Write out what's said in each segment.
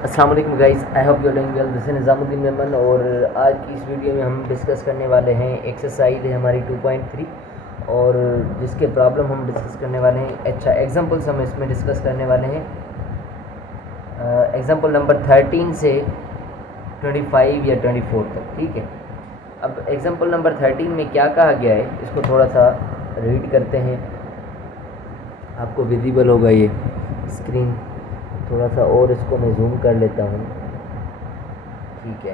अस्सलाम वालेकुम guys, I hope you are doing well. This is Nizamuddin Memon और आज की इस वीडियो में हम डिस्कस करने वाले हैं एक्सरसाइज है हमारी 2.3 और जिसके प्रॉब्लम हम डिस्कस करने वाले हैं। अच्छा, एग्जांपल्स हम इसमें डिस्कस करने वाले हैं। एग्जांपल नंबर 13 से 25 या 24 तक, ठीक है। अब एग्जांपल नंबर 13 में क्या कहा गया है इसको थोड़ा सा रीड करते हैं। आपको विजिबल होगा ये स्क्रीन, थोड़ा सा और इसको मैं जूम कर लेता हूँ, ठीक है।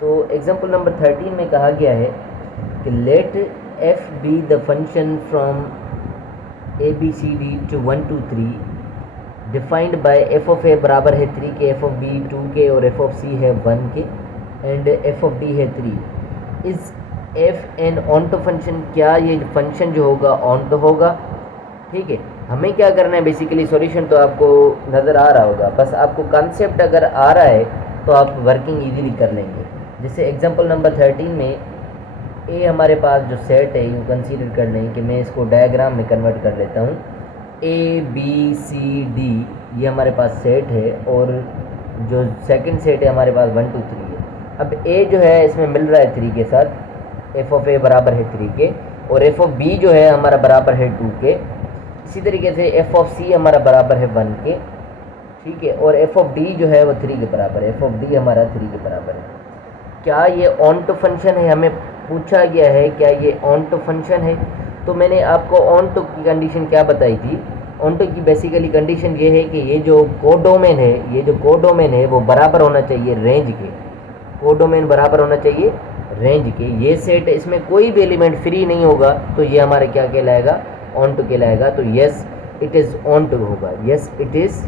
तो एग्जांपल नंबर 13 में कहा गया है कि let F be the function from A B C D to 1 2 3 defined by F of A बराबर है 3 के, एफ ऑफ बी 2 के और एफ ऑफ सी है 1 के एंड एफ ऑफ डी है 3। Is F N onto function, क्या ये फंक्शन जो होगा ऑनटो होगा, ठीक है। हमें क्या करना है, बेसिकली सॉल्यूशन तो आपको नज़र आ रहा होगा, बस आपको कॉन्सेप्ट अगर आ रहा है तो आप वर्किंग इजीली कर लेंगे। जैसे एग्जांपल नंबर 13 में ए हमारे पास जो सेट है यूँ कंसीडर कर लें कि मैं इसको डायग्राम में कन्वर्ट कर लेता हूँ। ए बी सी डी ये हमारे पास सेट है और जो सेकंड सेट है हमारे पास 1 2 3 है। अब ए जो है इसमें मिल रहा है 3 के साथ, एफ ऑफ ए बराबर है 3 के और एफ ऑफ बी जो है हमारा बराबर है 2 के। इसी तरीके से एफ ऑफ सी हमारा बराबर है 1 के, ठीक है, और एफ ऑफ डी जो है वो 3 के बराबर है। एफ ऑफ डी हमारा 3 के बराबर है। क्या ये ऑनटो फंक्शन है, हमें पूछा गया है क्या ये ऑनटो फंक्शन है। तो मैंने आपको ऑनटो की कंडीशन क्या बताई थी। ऑनटो की बेसिकली कंडीशन ये है कि ये जो कोडोमेन है, ये जो कोडोमेन है वो बराबर होना चाहिए रेंज के, कोडोमेन बराबर होना चाहिए रेंज के। ये सेट इसमें कोई भी एलिमेंट फ्री नहीं होगा तो ये हमारा क्या कहलाएगा, ऑनटो कहलाएगा। तो यस इट इज़ ऑनटो होगा, यस इट इज़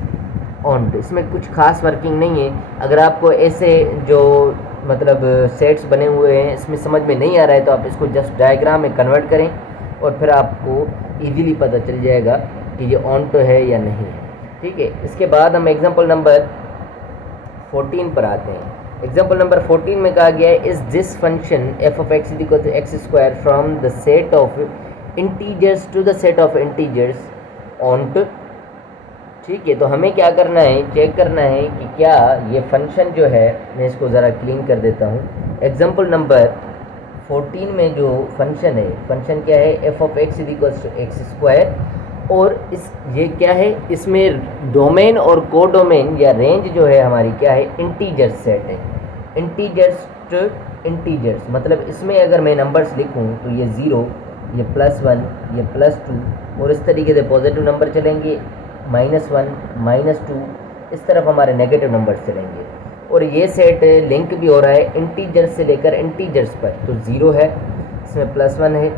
ऑनटो। इसमें कुछ खास वर्किंग नहीं है। अगर आपको ऐसे जो मतलब सेट्स बने हुए हैं इसमें समझ में नहीं आ रहा है तो आप इसको जस्ट डायग्राम में कन्वर्ट करें और फिर आपको इजीली पता चल जाएगा कि ये ऑनटो है या नहीं है, ठीक है। इसके बाद हम एग्जांपल नंबर 14 पर आते हैं। एग्जांपल नंबर 14 में कहा गया है is this function F of X equal to X square from the set of integers to the set of integers onto, ठीक है। तो हमें क्या करना है, चेक करना है कि क्या ये फंक्शन जो है, मैं इसको ज़रा क्लीन कर देता हूँ। एग्जांपल नंबर 14 में जो फंक्शन है, फंक्शन क्या है, F of X equal to X square और इस ये क्या है, इसमें डोमेन और कोडोमेन या रेंज जो है हमारी क्या है, इंटीजर्स सेट है। इंटीजर्स टू इंटीजर्स मतलब इसमें अगर मैं नंबर्स लिखूँ तो ये 0, ये +1, ये +2 और इस तरीके से पॉजिटिव नंबर चलेंगे, -1, -2, इस तरफ हमारे नेगेटिव नंबर्स चलेंगे। और ये सेट लिंक भी हो रहा है इंटीजर्स से लेकर इंटीजर्स पर। तो 0 है, इसमें +1 है,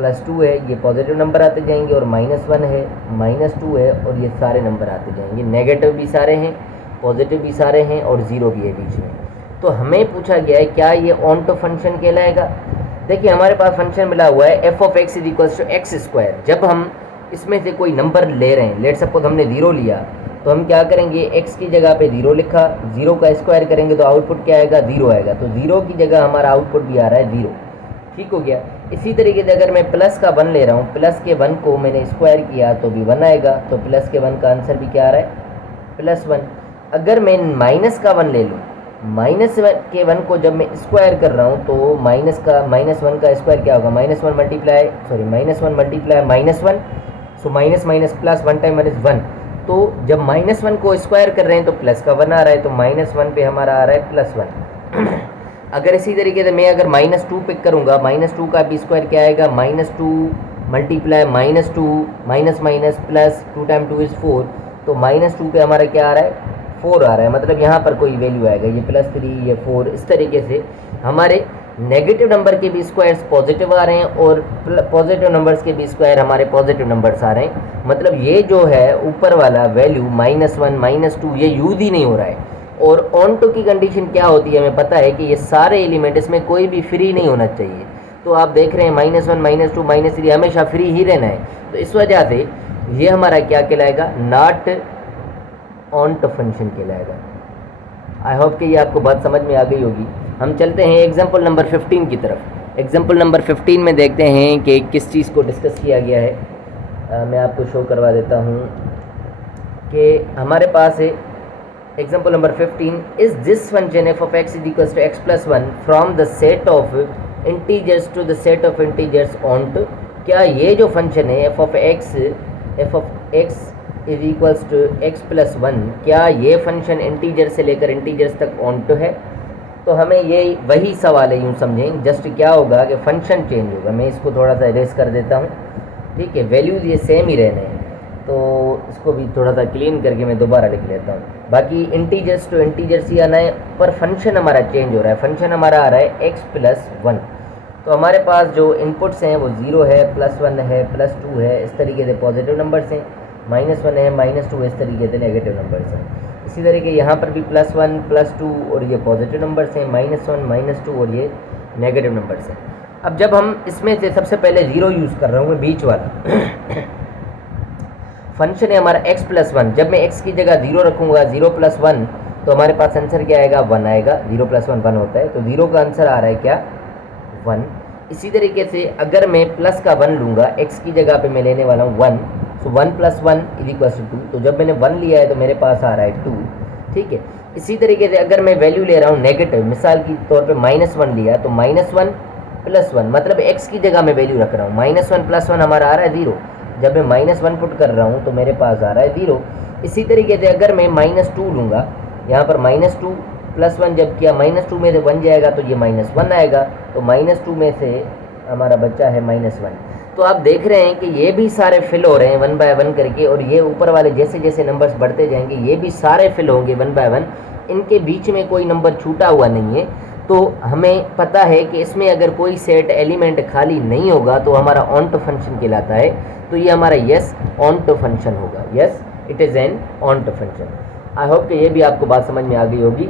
+2 है, ये पॉजिटिव नंबर आते जाएंगे और -1 है, -2 है और ये सारे नंबर आते जाएंगे। नेगेटिव भी सारे हैं, पॉजिटिव भी सारे हैं और 0 भी है बीच में। तो हमें पूछा गया है क्या ये ऑनटो फंक्शन कहलाएगा। देखिए हमारे पास फंक्शन मिला हुआ है F of X equal to X square. जब हम इसमें से कोई नंबर ले रहे हैं, लेट सपोज हमने 0 लिया तो हम क्या करेंगे, x की जगह पे 0 लिखा, 0 का स्क्वायर करेंगे तो आउटपुट क्या आएगा, 0 आएगा। तो 0 की जगह हमारा आउटपुट भी आ रहा है 0, ठीक हो गया। इसी तरीके से अगर मैं प्लस का 1 ले रहा हूँ, प्लस के 1 को मैंने स्क्वायर किया तो भी 1 आएगा। तो प्लस के 1 का आंसर भी क्या आ रहा है, +1। अगर मैं माइनस का 1 ले लूँ, माइनस के 1 को जब मैं स्क्वायर कर रहा हूँ तो -1 का स्क्वायर क्या होगा, -1 multiply -1 so minus minus plus 1 time -1। तो जब -1 को स्क्वायर कर रहे हैं तो प्लस का 1 आ रहा है, तो -1 पे हमारा आ रहा है +1। अगर इसी तरीके से मैं अगर -2 पिक करूँगा, -2 का भी स्क्वायर क्या आएगा, -2 multiply -2 minus minus plus 2 time 2 is 4। तो -2 पे हमारा क्या आ रहा है, 4 आ रहा है, मतलब यहाँ पर कोई वैल्यू आएगा, ये +3, ये 4। इस तरीके से हमारे नेगेटिव नंबर के भी स्क्वायर्स पॉजिटिव आ रहे हैं और पॉजिटिव नंबर्स के भी स्क्वायर हमारे पॉजिटिव नंबर्स आ रहे हैं। मतलब ये जो है ऊपर वाला वैल्यू -1 -2 ये यूज़ ही नहीं हो रहा है। और ऑनटो की कंडीशन क्या होती है, हमें पता है कि ये सारे एलिमेंट, इसमें कोई भी फ्री नहीं होना चाहिए। तो आप देख रहे हैं -1 -2 -3 हमेशा फ्री ही रहना है। तो इस वजह से ये हमारा क्या कहलाएगा, नॉट ऑनटो फंक्शन कहलाएगा। आई होप कि ये आपको बात समझ में आ गई होगी। हम चलते हैं एग्जांपल नंबर 15 की तरफ। एग्जांपल नंबर 15 में देखते हैं कि किस चीज़ को डिस्कस किया गया है। मैं आपको शो करवा देता हूँ कि हमारे पास है example number 15, is this function F of X is equal to X plus one from the set of integers to the set of integers onto. क्या ये जो फंक्शन है F of X is equals to X plus one, क्या ये function integer से लेकर integers तक on to है? तो हमें ये वही सवाल है, यूँ समझें। जस्ट क्या होगा कि फंक्शन चेंज होगा। मैं इसको थोड़ा सा इरेज कर देता हूँ, ठीक है। वैल्यूज़ ये सेम ही रहने हैं, तो इसको भी थोड़ा सा क्लीन करके मैं दोबारा लिख लेता हूँ। बाकी इंटीजर्स टू इंटीजर्स ही आना है, पर फंक्शन हमारा चेंज हो रहा है। फंक्शन हमारा आ रहा है एक्स प्लस वन। तो हमारे पास जो इनपुट्स हैं वो 0 है, प्लस वन है, प्लस टू है, इस तरीके से पॉजिटिव नंबर्स हैं। माइनस वन है, माइनस टू, इस तरीके से नेगेटिव नंबर्स हैं। इसी तरीके यहाँ पर भी प्लस वन, प्लस टू और ये पॉजिटिव नंबर्स हैं, माइनस वन, माइनस टू और ये नेगेटिव नंबर्स हैं। अब जब हम इसमें से सबसे पहले 0 यूज़ कर रहा हूँ मैं, बीच वाला फंक्शन है हमारा x प्लस वन। जब मैं x की जगह 0 रखूँगा, 0 प्लस वन, तो हमारे पास आंसर क्या आएगा? 1 आएगा। 0 प्लस वन 1 होता है, तो 0 का आंसर आ रहा है क्या? 1। इसी तरीके से अगर मैं प्लस का 1 लूँगा, x की जगह पे मैं लेने वाला हूँ 1, तो 1 plus one is equal to 2। तो जब मैंने 1 लिया है तो मेरे पास आ रहा है 2, ठीक है। इसी तरीके से अगर मैं वैल्यू ले रहा हूँ नेगेटिव, मिसाल के तौर पे -1 लिया, तो -1 प्लस वन, मतलब x की जगह मैं वैल्यू रख रहा हूँ। -1 प्लस वन हमारा आ रहा है 0। जब मैं -1 पुट कर रहा हूँ तो मेरे पास आ रहा है 0। इसी तरीके से अगर मैं -2 लूँगा, यहाँ पर -2 प्लस वन जब किया, -2 में से 1 जाएगा तो ये -1 आएगा। तो -2 में से हमारा बच्चा है -1। तो आप देख रहे हैं कि ये भी सारे फिल हो रहे हैं 1 बाय 1 करके, और ये ऊपर वाले जैसे जैसे नंबर्स बढ़ते जाएंगे ये भी सारे फिल होंगे 1 बाय 1। इनके बीच में कोई नंबर छूटा हुआ नहीं है। तो हमें पता है कि इसमें अगर कोई सेट एलिमेंट खाली नहीं होगा तो हमारा ऑन टू फंक्शन कहलाता है। तो ये हमारा यस ऑन टू फंक्शन होगा। Yes, it is an onto function. I hope कि ये भी आपको बात समझ में आ गई होगी।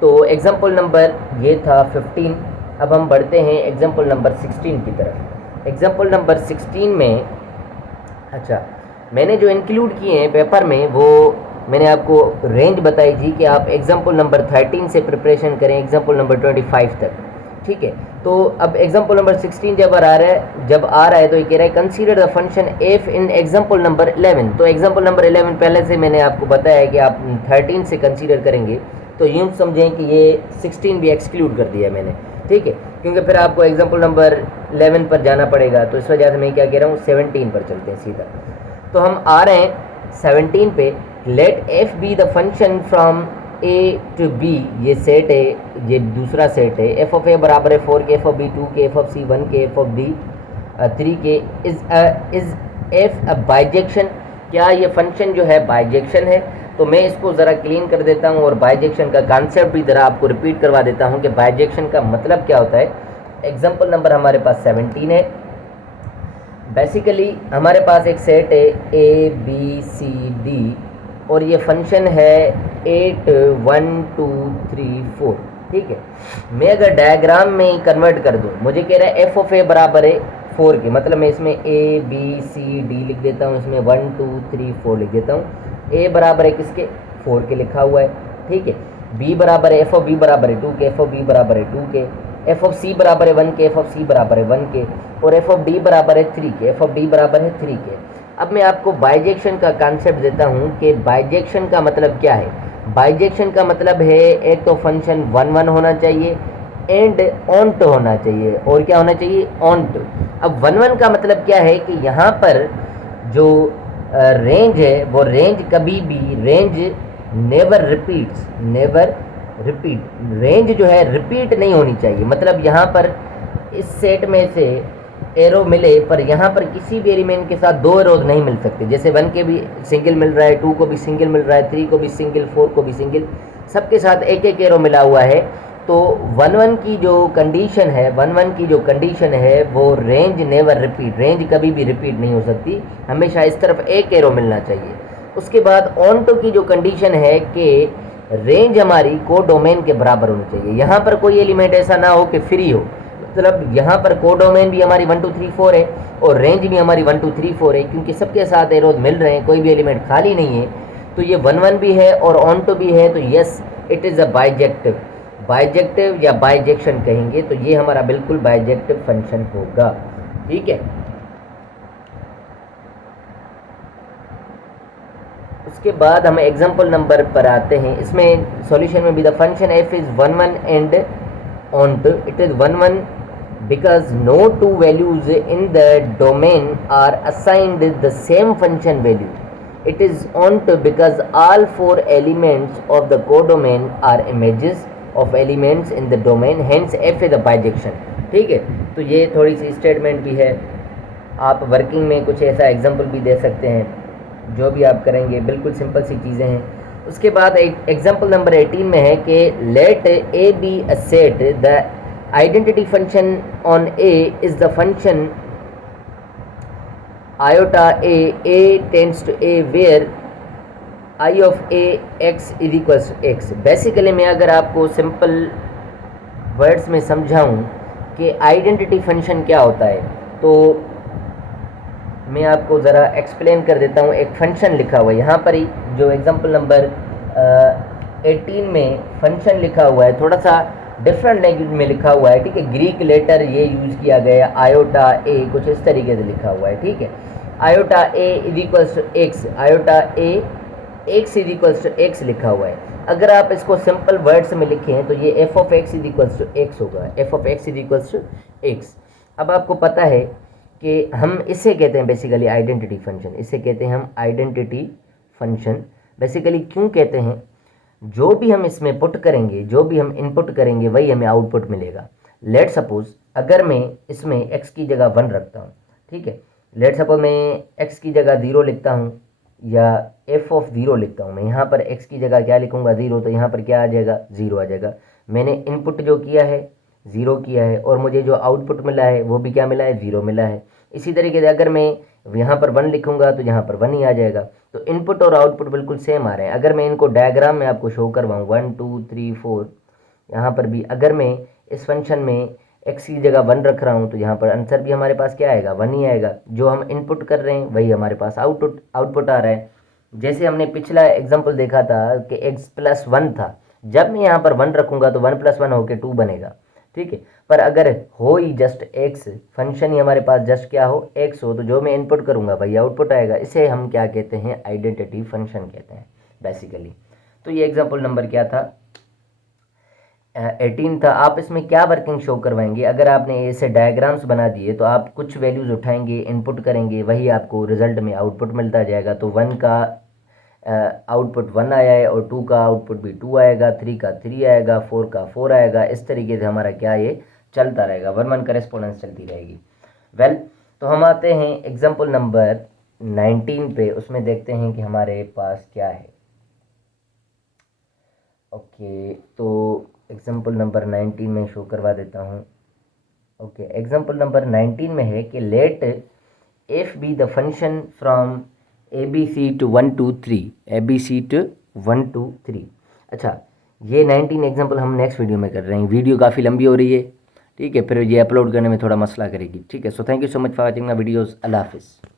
तो एग्जाम्पल नंबर ये था 15। अब हम बढ़ते हैं एग्जाम्पल नंबर 16 की तरफ। एग्जाम्पल नंबर 16 में, अच्छा, मैंने जो इंक्लूड किए हैं पेपर में वो मैंने आपको रेंज बताई थी कि आप एग्जाम्पल नंबर 13 से प्रिपरेशन करें एग्जाम्पल नंबर 25 तक, ठीक है। तो अब एग्जाम्पल नंबर 16 जब आ रहा है तो ये कह रहा है consider the function F in example number 11। तो एग्जाम्पल नंबर 11 पहले से मैंने आपको बताया है कि आप 13 से कंसीडर करेंगे, तो यूँ समझें कि ये 16 भी एक्सक्लूड कर दिया है मैंने, ठीक है, क्योंकि फिर आपको एग्जाम्पल नंबर 11 पर जाना पड़ेगा। तो इस वजह से मैं क्या कह रहा हूँ 17 पर चलते हैं सीधा। तो हम आ रहे हैं 17 पे। Let F be the function from A to B, ये सेट है, ये दूसरा सेट है। एफ ऑफ ए बराबर है 4 के, एफ ऑफ बी 2 के, एफ ऑफ सी 1 के, एफ ऑफ डी 3 के। Is F a bijection? क्या ये फंक्शन जो है बाइजेक्शन है? तो मैं इसको ज़रा क्लीन कर देता हूँ और बाइजेक्शन का कॉन्सेप्ट भी ज़रा आपको रिपीट करवा देता हूँ कि बाइजेक्शन का मतलब क्या होता है। एग्जाम्पल नंबर हमारे पास 17 है। बेसिकली हमारे पास एक सेट है ए बी सी डी और ये फंक्शन है 8 1 2 3 4, ठीक है। मैं अगर डायग्राम में कन्वर्ट कर दूँ, मुझे कह रहा है एफ ऑफ ए बराबर है 4 के, मतलब मैं इसमें ए बी सी डी लिख देता हूँ, इसमें 1 2 3 4 लिख देता हूँ। ए बराबर है किसके? 4 के लिखा हुआ है, ठीक है। बी बराबर है, एफ ऑफ बी बराबर है 2 के, एफ ऑफ बी बराबर है 2 के, एफ ऑफ सी बराबर है 1 के, एफ ऑफ सी बराबर है 1 के, और एफ ऑफ डी बराबर है 3 के, एफ ऑफ डी बराबर है 3 के। अब मैं आपको बाइजेक्शन का कॉन्सेप्ट देता हूँ कि बाइजेक्शन का मतलब क्या है। बाइजेक्शन का मतलब है एक तो फंक्शन 1 1 होना चाहिए एंड ऑन टू होना चाहिए, और क्या होना चाहिए? Onto. अब 1 1 का मतलब क्या है कि यहाँ पर जो रेंज है वो रेंज कभी भी range never repeats, never repeat, range जो है रिपीट नहीं होनी चाहिए। मतलब यहाँ पर इस सेट में से एरो मिले पर यहाँ पर किसी भी एलिमेंट के साथ 2 एरोज नहीं मिल सकते। जैसे 1 के भी सिंगल मिल रहा है, 2 को भी सिंगल मिल रहा है, 3 को भी सिंगल, 4 को भी सिंगल, सबके साथ एक एक एरो मिला हुआ है। तो 1 1 की जो कंडीशन है, 1 1 की जो कंडीशन है वो रेंज नेवर रिपीट, रेंज कभी भी रिपीट नहीं हो सकती, हमेशा इस तरफ एक एरो मिलना चाहिए। उसके बाद ऑन टू की जो कंडीशन है कि रेंज हमारी कोडोमेन के बराबर होनी चाहिए। यहाँ पर कोई एलिमेंट ऐसा ना हो कि फ्री हो, मतलब यहाँ पर कोडोमेन भी हमारी 1 2 3 4 है और रेंज भी हमारी 1 2 3 4 है, क्योंकि सबके साथ एरोज मिल रहे हैं, कोई भी एलिमेंट खाली नहीं है। तो ये 1 1 भी है और ऑन टू भी है, तो yes it is a bijective, bijective या बाइजेक्शन कहेंगे। तो ये हमारा बिल्कुल बाइजेक्टिव फंक्शन होगा, ठीक है। उसके बाद हम एग्जांपल नंबर पर आते हैं। इसमें सॉल्यूशन में भी the function f is 1 1 and onto it is 1 1 because no two values in the domain are assigned the same function value. It is onto because all four elements of the codomain are images of elements in the domain, hence f is a bijection। ठीक है, तो ये थोड़ी सी statement भी है। आप working में कुछ ऐसा एग्जांपल भी दे सकते हैं, जो भी आप करेंगे बिल्कुल सिंपल सी चीज़ें हैं। उसके बाद एक एग्जांपल नंबर 18 में है कि let A be a set, the identity function on A is the function iota A tends to A where I of A X is equals to X. Basically मैं अगर आपको सिंपल वर्ड्स में समझाऊं कि identity function क्या होता है, तो मैं आपको ज़रा एक्सप्लेन कर देता हूँ। एक फंक्शन लिखा हुआ है यहाँ पर ही, जो एग्जांपल नंबर 18 में फंक्शन लिखा हुआ है, थोड़ा सा डिफरेंट लैंग्वेज में लिखा हुआ है। ठीक है, ग्रीक लेटर ये यूज़ किया गया, आयोटा ए कुछ इस तरीके से लिखा हुआ है। ठीक है, iota A is equals to X, iota A X is equals to X लिखा हुआ है। अगर आप इसको सिंपल वर्ड्स में लिखें तो ये F of X is equals to X होगा, F of X is equals to X. अब आपको पता है कि हम इसे कहते हैं बेसिकली आइडेंटिटी फंक्शन, इसे कहते हैं हम आइडेंटिटी फंक्शन। बेसिकली क्यों कहते हैं, जो भी हम इसमें पुट करेंगे, जो भी हम इनपुट करेंगे, वही हमें आउटपुट मिलेगा। लेट सपोज अगर मैं इसमें x की जगह 1 रखता हूँ, ठीक है, लेट सपोज मैं x की जगह 0 लिखता हूँ या f ऑफ 0 लिखता हूँ। मैं यहाँ पर x की जगह क्या लिखूँगा, 0, तो यहाँ पर क्या आ जाएगा, 0 आ जाएगा। मैंने इनपुट जो किया है 0 किया है, और मुझे जो आउटपुट मिला है वो भी क्या मिला है, 0 मिला है। इसी तरीके से अगर मैं यहाँ पर 1 लिखूँगा तो यहाँ पर 1 ही आ जाएगा। तो इनपुट और आउटपुट बिल्कुल सेम आ रहे हैं। अगर मैं इनको डायग्राम में आपको शो करवाऊँ 1 2 3 4, यहाँ पर भी अगर मैं इस फंक्शन में x की जगह 1 रख रहा हूँ तो यहाँ पर आंसर भी हमारे पास क्या आएगा, 1 ही आएगा। जो हम इनपुट कर रहे हैं वही हमारे पास आउटपुट आ रहा है। जैसे हमने पिछला एग्जाम्पल देखा था कि x + 1 था, जब मैं यहाँ पर 1 रखूँगा तो 1 + 1 होकर 2 बनेगा। ठीक है, पर अगर हो ही जस्ट x, फंक्शन ही हमारे पास जस्ट क्या हो, x हो, तो जो मैं इनपुट करूँगा वही आउटपुट आएगा। इसे हम क्या कहते हैं, आइडेंटिटी फंक्शन कहते हैं बेसिकली। तो ये एग्जांपल नंबर क्या था, 18 था। आप इसमें क्या वर्किंग शो करवाएंगे, अगर आपने ऐसे डायग्राम्स बना दिए तो आप कुछ वैल्यूज़ उठाएंगे, इनपुट करेंगे, वही आपको रिजल्ट में आउटपुट मिलता जाएगा। तो 1 का आउटपुट 1 आया है और 2 का आउटपुट भी 2 आएगा, 3 का 3 आएगा, 4 का 4 आएगा। इस तरीके से हमारा क्या ये चलता रहेगा, 1 1 करेस्पॉन्डेंस चलती रहेगी। वेल, तो हम आते हैं एग्जांपल नंबर 19 पे। उसमें देखते हैं कि हमारे पास क्या है। ओके, तो एग्जांपल नंबर 19 में शो करवा देता हूँ। ओके, एग्जांपल नंबर 19 में है कि let F be the function from ABC to 1 2 3, ABC to 1 2 3। अच्छा, ये 19 एग्जांपल हम नेक्स्ट वीडियो में कर रहे हैं। वीडियो काफ़ी लंबी हो रही है, ठीक है, फिर ये अपलोड करने में थोड़ा मसला करेगी। ठीक है, so thank you so much for watching my videos. अल्लाह हाफिज़।